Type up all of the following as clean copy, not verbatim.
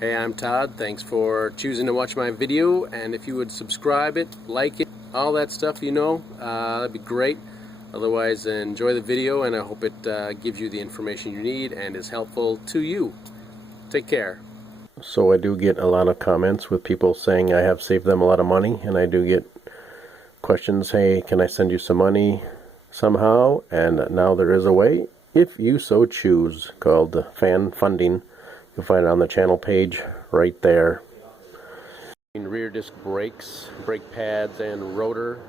Hey, I'm Todd. Thanks for choosing to watch my video, and if you would subscribe it, like it, all that stuff, that'd be great. Otherwise, enjoy the video, and I hope it gives you the information you need and is helpful to you. Take care. So I do get a lot of comments with people saying I have saved them a lot of money, and I do get questions, hey, can I send you some money somehow? And now there is a way, if you so choose, called fan funding. You'll find it on the channel page right there. Rear disc brakes, brake pads, and rotor.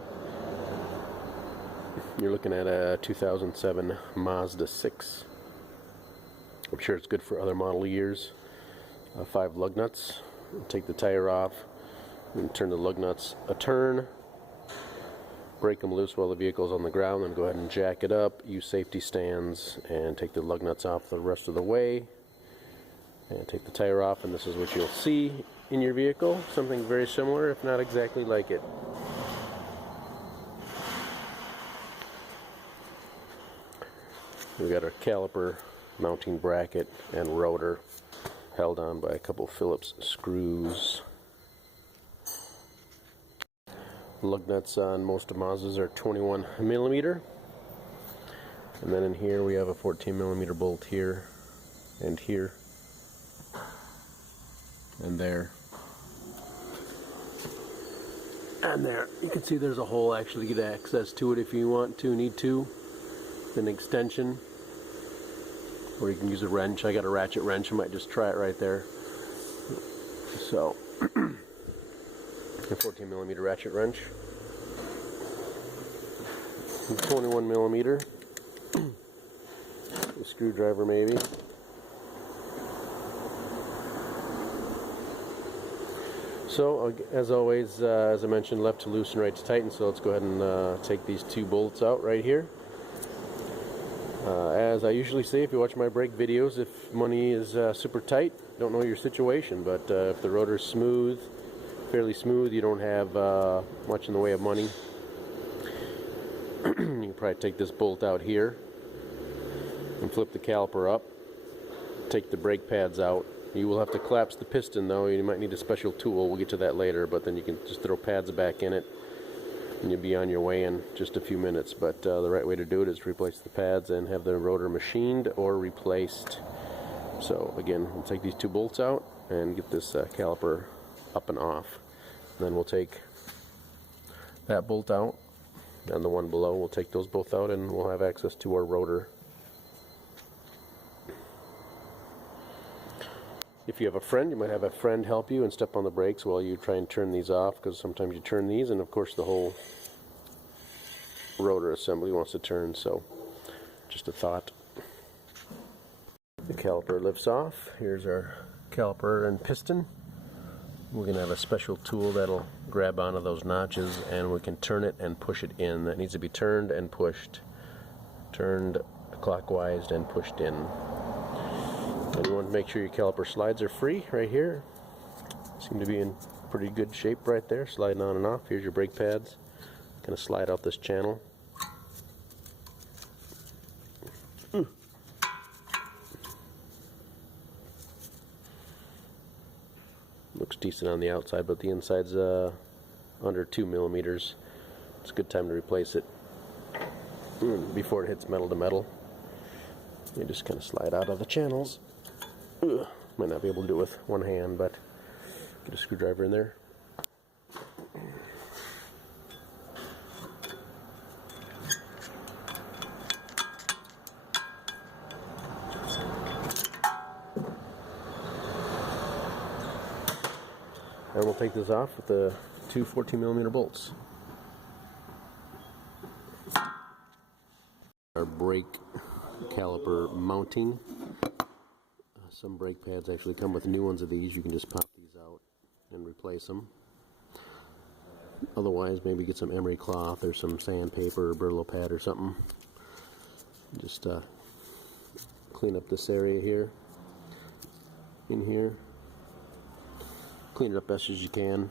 You're looking at a 2007 Mazda 6. I'm sure it's good for other model years. 5 lug nuts. Take the tire off and turn the lug nuts a turn. Break them loose while the vehicle's on the ground, then go ahead and jack it up. Use safety stands and take the lug nuts off the rest of the way. And take the tire off, and this is what you'll see in your vehicle. Something very similar, if not exactly like it. We've got our caliper mounting bracket and rotor held on by a couple Phillips screws. Lug nuts on most of Mazdas are 21 millimeter. And then in here we have a 14 millimeter bolt here and here. And there. And there. You can see there's a hole actually to get access to it if you want to, need to. An extension. Or you can use a wrench. I got a ratchet wrench. I might just try it right there. So, a 14 millimeter ratchet wrench. 21 millimeter. A screwdriver maybe. So, as always, as I mentioned, left to loosen, right to tighten. So let's go ahead and take these 2 bolts out right here. As I usually say, if you watch my brake videos, if money is super tight, don't know your situation. But if the rotor is smooth, fairly smooth, you don't have much in the way of money. You can probably take this bolt out here and flip the caliper up. Take the brake pads out. You will have to collapse the piston though. You might need a special tool. We'll get to that later, but then you can just throw pads back in it and you'll be on your way in just a few minutes. But the right way to do it is to replace the pads and have the rotor machined or replaced. So again, we'll take these 2 bolts out and get this caliper up and off. And then we'll take that bolt out and the one below. We'll take those both out and we'll have access to our rotor. If you have a friend, you might have a friend help you and step on the brakes while you try and turn these off, because sometimes you turn these and of course the whole rotor assembly wants to turn, so just a thought. The caliper lifts off. Here's our caliper and piston. We're going to have a special tool that'll grab onto those notches and we can turn it and push it in. That needs to be turned and pushed. Turned clockwise and pushed in. And you want to make sure your caliper slides are free right here. Seem to be in pretty good shape right there, sliding on and off. Here's your brake pads. Kind of slide out this channel. Looks decent on the outside, but the inside's under 2 millimeters. It's a good time to replace it before it hits metal to metal. You just kind of slide out of the channels. Might not be able to do it with one hand, but get a screwdriver in there. And we'll take this off with the 2 14 millimeter bolts. Our brake caliper mounting. Some brake pads actually come with new ones of these. You can just pop these out and replace them. Otherwise, maybe get some emery cloth or some sandpaper or Brillo pad or something. Just clean up this area here, in here. Clean it up best as you can.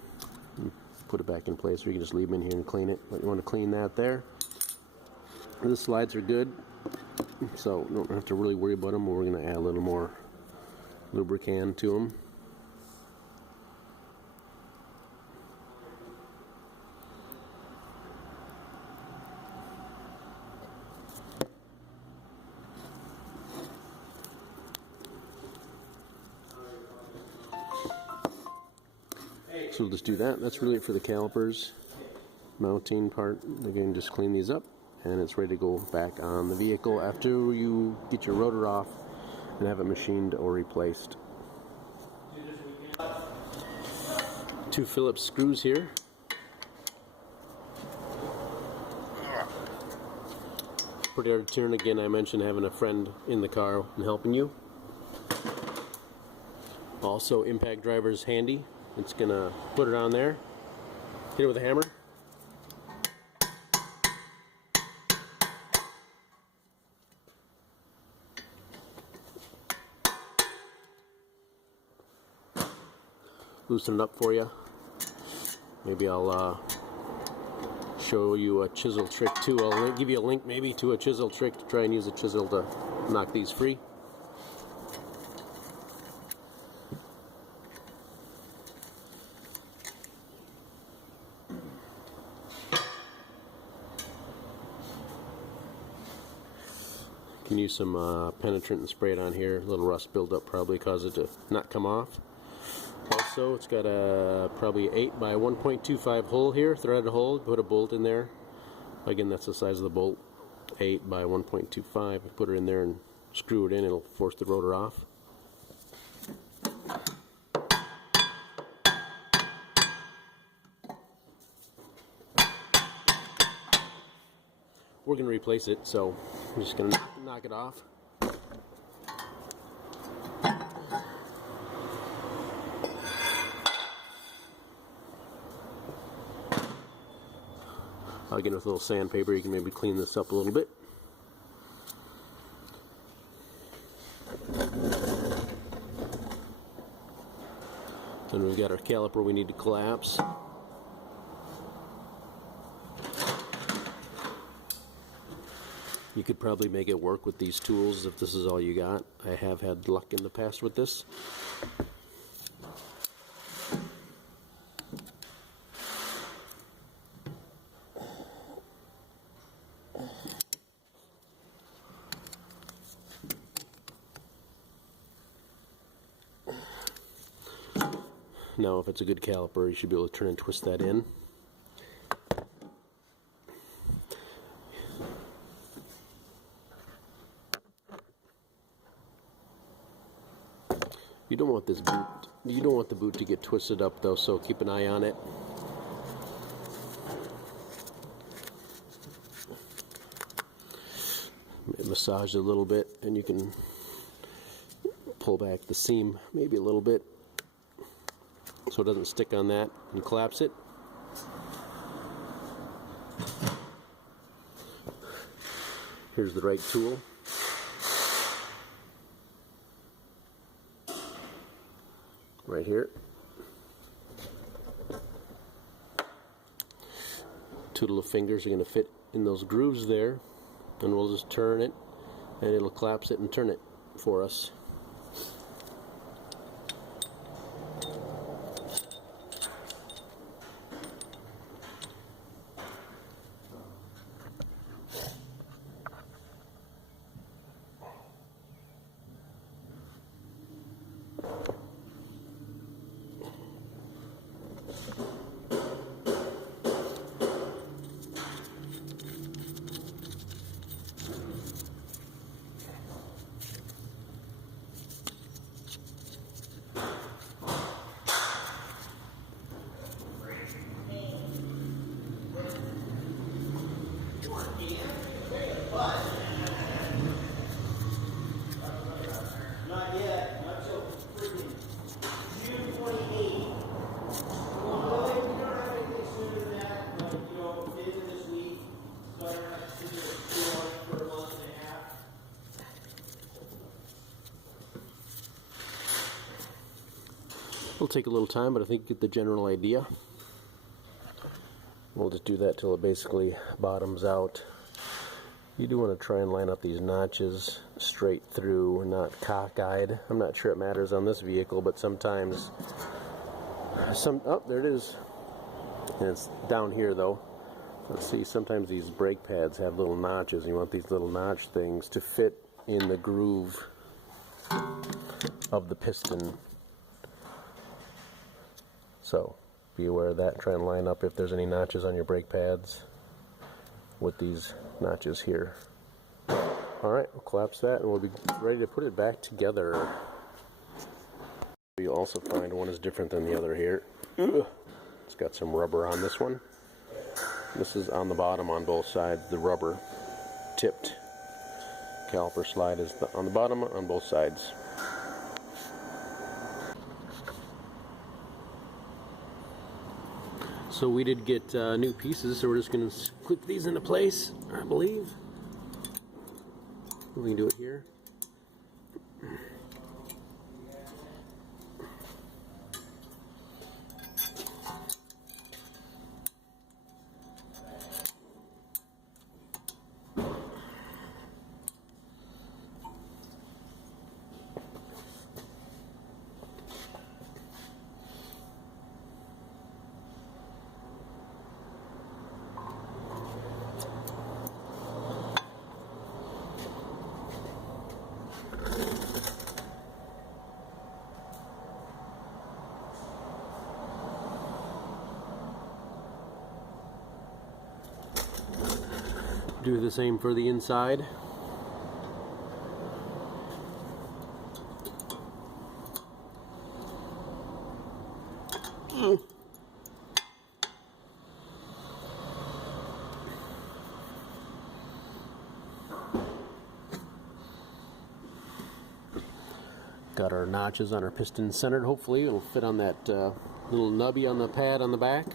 And put it back in place, or you can just leave them in here and clean it. But you want to clean that there. The slides are good, so don't have to really worry about them. We're going to add a little more lubricant to them. So we'll just do that. That's really it for the calipers mounting part. Again, just clean these up and it's ready to go back on the vehicle after you get your rotor off and have it machined or replaced. 2 Phillips screws here. Pretty hard to turn. Again, I mentioned having a friend in the car and helping you. Also, impact driver's handy. It's gonna put it on there. Hit it with a hammer. Loosen it up for you. Maybe I'll show you a chisel trick too. I'll give you a link maybe to a chisel trick to try and use a chisel to knock these free. Can use some penetrant and spray it on here. A little rust buildup probably cause it to not come off. Also, it's got a probably 8 by 1.25 hole here, threaded hole. Put a bolt in there. Again, that's the size of the bolt. 8 by 1.25. Put it in there and screw it in. It'll force the rotor off. We're going to replace it, so I'm just going to knock it off. Again, with a little sandpaper, you can maybe clean this up a little bit. Then we've got our caliper we need to collapse. You could probably make it work with these tools if this is all you got. I have had luck in the past with this. Now, if it's a good caliper, you should be able to turn and twist that in. You don't want this boot. You don't want the boot to get twisted up, though. So keep an eye on it. Massage it a little bit, and you can pull back the seam maybe a little bit, so it doesn't stick on that, and collapse it. Here's the right tool. Right here. 2 little fingers are going to fit in those grooves there, and we'll just turn it, and it'll collapse it and turn it for us. It'll take a little time, but I think you get the general idea. We'll just do that till it basically bottoms out. You do want to try and line up these notches straight through, not cockeyed. I'm not sure it matters on this vehicle, but sometimes oh, there it is. And it's down here though. Let's see, sometimes these brake pads have little notches, and you want these little notch things to fit in the groove of the piston. So be aware of that. Try and line up if there's any notches on your brake pads with these notches here. Alright, we'll collapse that and we'll be ready to put it back together. You'll also find one is different than the other here. It's got some rubber on this one. This is on the bottom on both sides, the rubber tipped caliper slide is on the bottom on both sides. So we did get new pieces, so we're just going to click these into place, I believe. We can do it here. Do the same for the inside. Got our notches on our piston centered. Hopefully it'll fit on that little nubby on the pad on the back.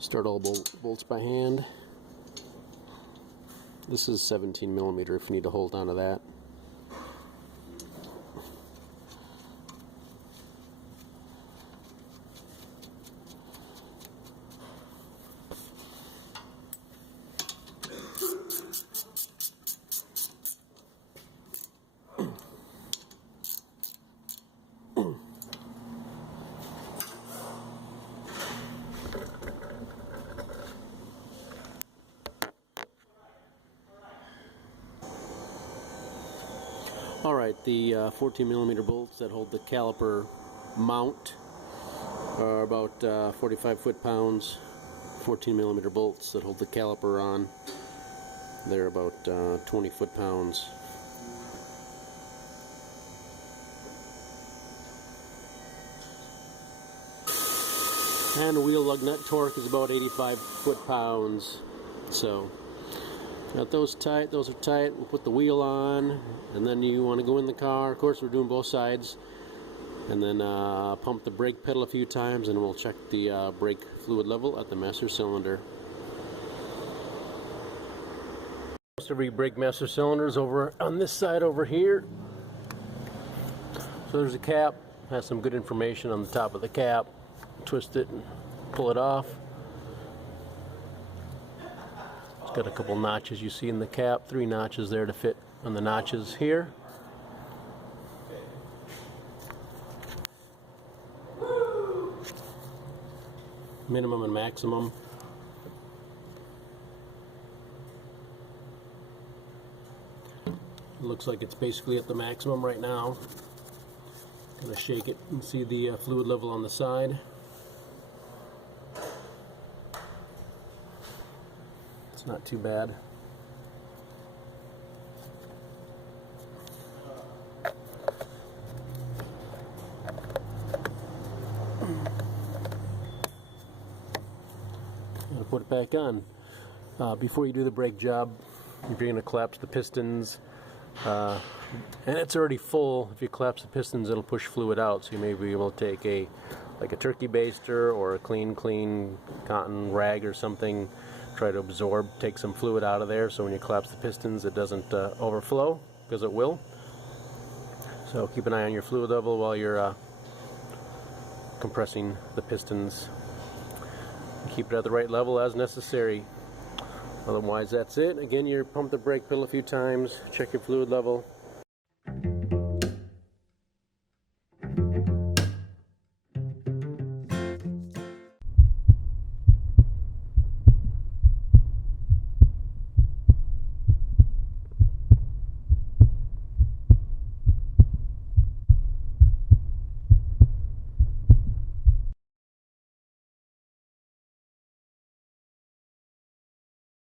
Start all bolts by hand. This is 17mm if you need to hold on to that. Alright, the 14mm bolts that hold the caliper mount are about 45 foot-pounds. 14mm bolts that hold the caliper on, they're about 20 foot-pounds. And the wheel lug nut torque is about 85 foot-pounds. So got those tight, those are tight. We'll put the wheel on, and then you want to go in the car. Of course, we're doing both sides. And then pump the brake pedal a few times, and we'll check the brake fluid level at the master cylinder. Most every brake master cylinder is over on this side over here. So there's a cap, has some good information on the top of the cap. Twist it and pull it off. It's got a couple notches you see in the cap, 3 notches there to fit on the notches here. Minimum and maximum. It looks like it's basically at the maximum right now. Gonna shake it and see the fluid level on the side. It's not too bad. Gotta put it back on. Before you do the brake job, if you're gonna collapse the pistons, and it's already full, if you collapse the pistons, it'll push fluid out. So you may be able to take a turkey baster or a clean cotton rag or something. Try to absorb, take some fluid out of there, so when you collapse the pistons it doesn't overflow, because it will. So keep an eye on your fluid level while you're compressing the pistons. Keep it at the right level as necessary. Otherwise, that's it. Again, you pump the brake pedal a few times, check your fluid level.